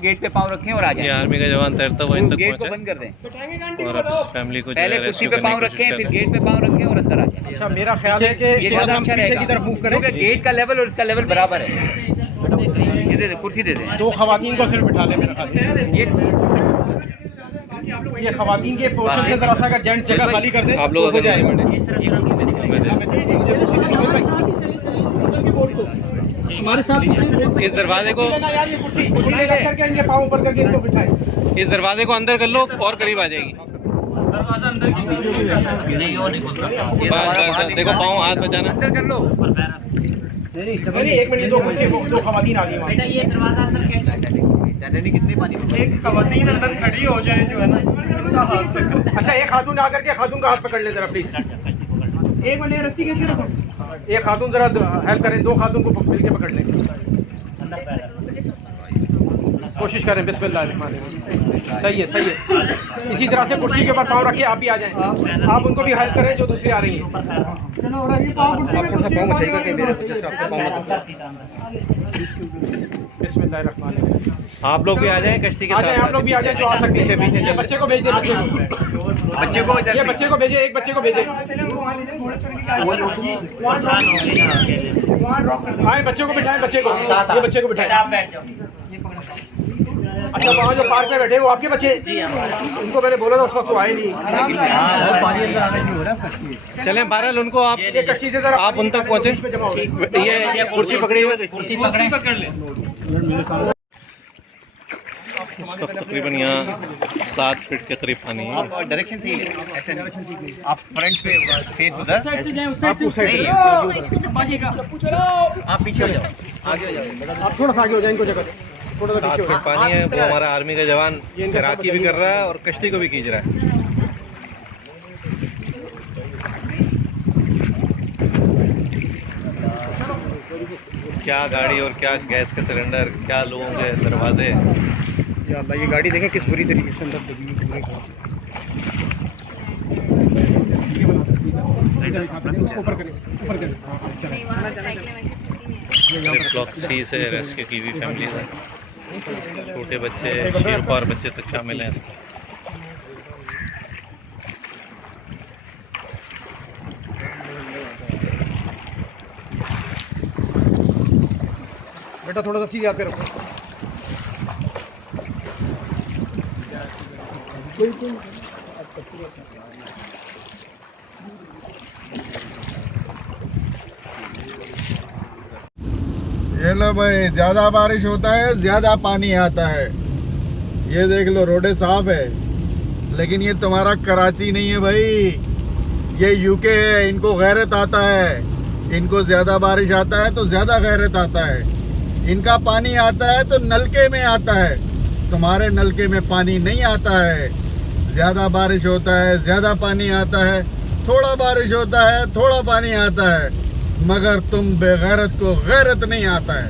Gate पे पाँव रखें और आ जाए। आर्मी का जवान तैरता हुआ इन तक गेट को पहुंचा बंद कर दें और अब इस फैमिली को जो पहले है कुर्सी रेस्क्यू पे करने पाँव की रखें, कोशिश फिर कर रहे गेट पे पाँव रखें और अंदर आ जाए। अच्छा, मेरा ख्याल है कि ये ज़्यादा अच्छा पीछे की रहेगा तरफ मूव करें। क्योंकि गेट का लेवल और इसका लेवल बराबर है। ये दे दे, कुर्सी दे दे। दो खवातीन को सिर्फ बिठा ले मेरा ख्याल ये खवातीन के पोर्शन से जरा सा अगर जेंट्स जगह खाली कर दे आप लोग तो हो अगर जाएगा। हमारे साथ इस दरवाजे को यार ये कुर्सी करके इनके पाँव ऊपर करके इनको बिठाए। इस दरवाजे को अंदर कर लो और करीब आ जाएगी। बस देखो पाँव हाथ बचाना। अंदर कर लो। नहीं, एक मिनट, दो खवातीन आ गई। बेटा ये दरवाजा अंदर जनरली कितने पानी में? एक खवातीन अंदर खड़ी हो जाए जो है ना। अच्छा, एक खातून आकर के खातून का हाथ पकड़ ले जरा प्लीज। एक मिनट रस्सी खींच के रखो। एक खातून जरा हेल्प करें, दो खातून को मिल के पकड़ लें। कोशिश करें। बिस्मिल्लाह। सही है, सही है। इसी तरह से कुर्सी के ऊपर पाँव रख के आप भी आ जाएं। आप उनको भी हेल्प करें जो दूसरी आ रही हैं। चलो, और ये पाँव कुर्सी में पाँव मचाइएगा कि मेरे से आपके पाँव। बिस्मिल्लाहिर्रहमानिर्रहीम। आप लोग भी आ जाएं कश्ती के आ जाएं, साथ। आप लोग भी आ जाएं जो आ सकते हैं। पीछे चल। बच्चे को भेज दे, बच्चे को इधर ये बच्चे को भेजे, एक बच्चे को भेजे। आए बच्चों को बिठाएं, बच्चे को, ये बच्चे को बिठाएं। आप बैठ जाओ। ये पकड़ो। अच्छा, वहाँ जो पार्क में बैठे वो आपके बच्चे? उनको मैंने बोला था उस वक्त तो आए नहीं। चलें बहरहाल उनको आप ये कश्ती से जरा आप उन तक पहुँचे। ये कुर्सी पकड़ी हुई। कुर्सी पकड़ ले। इस वक्त तकरीबन यहाँ 7 फीट के करीब पानी है। और डायरेक्शन थी ऐसे नहीं। आप फ्रंट पे फेस उधर साइड से जाएं, उस साइड से। नहीं, आप पीछे हो जाओ, आगे हो जाओ। आप थोड़ा सा आगे हो जाए, इनको जगह थोड़ा सा 7 पीछे हो फीट पानी है। वो हमारा आर्मी का जवान तैराकी भी कर रहा है और कश्ती को भी खींच रहा है। क्या गाड़ी और क्या गैस का सिलेंडर, क्या लोगों के दरवाजे। या अल्लाह, ये गाड़ी देखें किस बुरी तरीके से अंदर डूबी है। ऊपर करें, ऊपर करें। ब्लॉक सी से रेस्क्यू की हुई फैमिली है। छोटे बच्चे, शीरख्वार बच्चे तक शामिल हैं इसमें। बेटा थोड़ा सा सीधे आके रखो। ये लो भाई, ज्यादा बारिश होता है ज्यादा पानी आता है। ये देख लो, रोडें साफ है, लेकिन ये तुम्हारा कराची नहीं है भाई, ये यूके है। इनको गैरत आता है, इनको ज्यादा बारिश आता है तो ज्यादा गैरत आता है। इनका पानी आता है तो नलके में आता है, तुम्हारे नलके में पानी नहीं आता है। ज्यादा बारिश होता है ज्यादा पानी आता है, थोड़ा बारिश होता है थोड़ा पानी आता है, मगर तुम बेगैरत को गैरत नहीं आता है।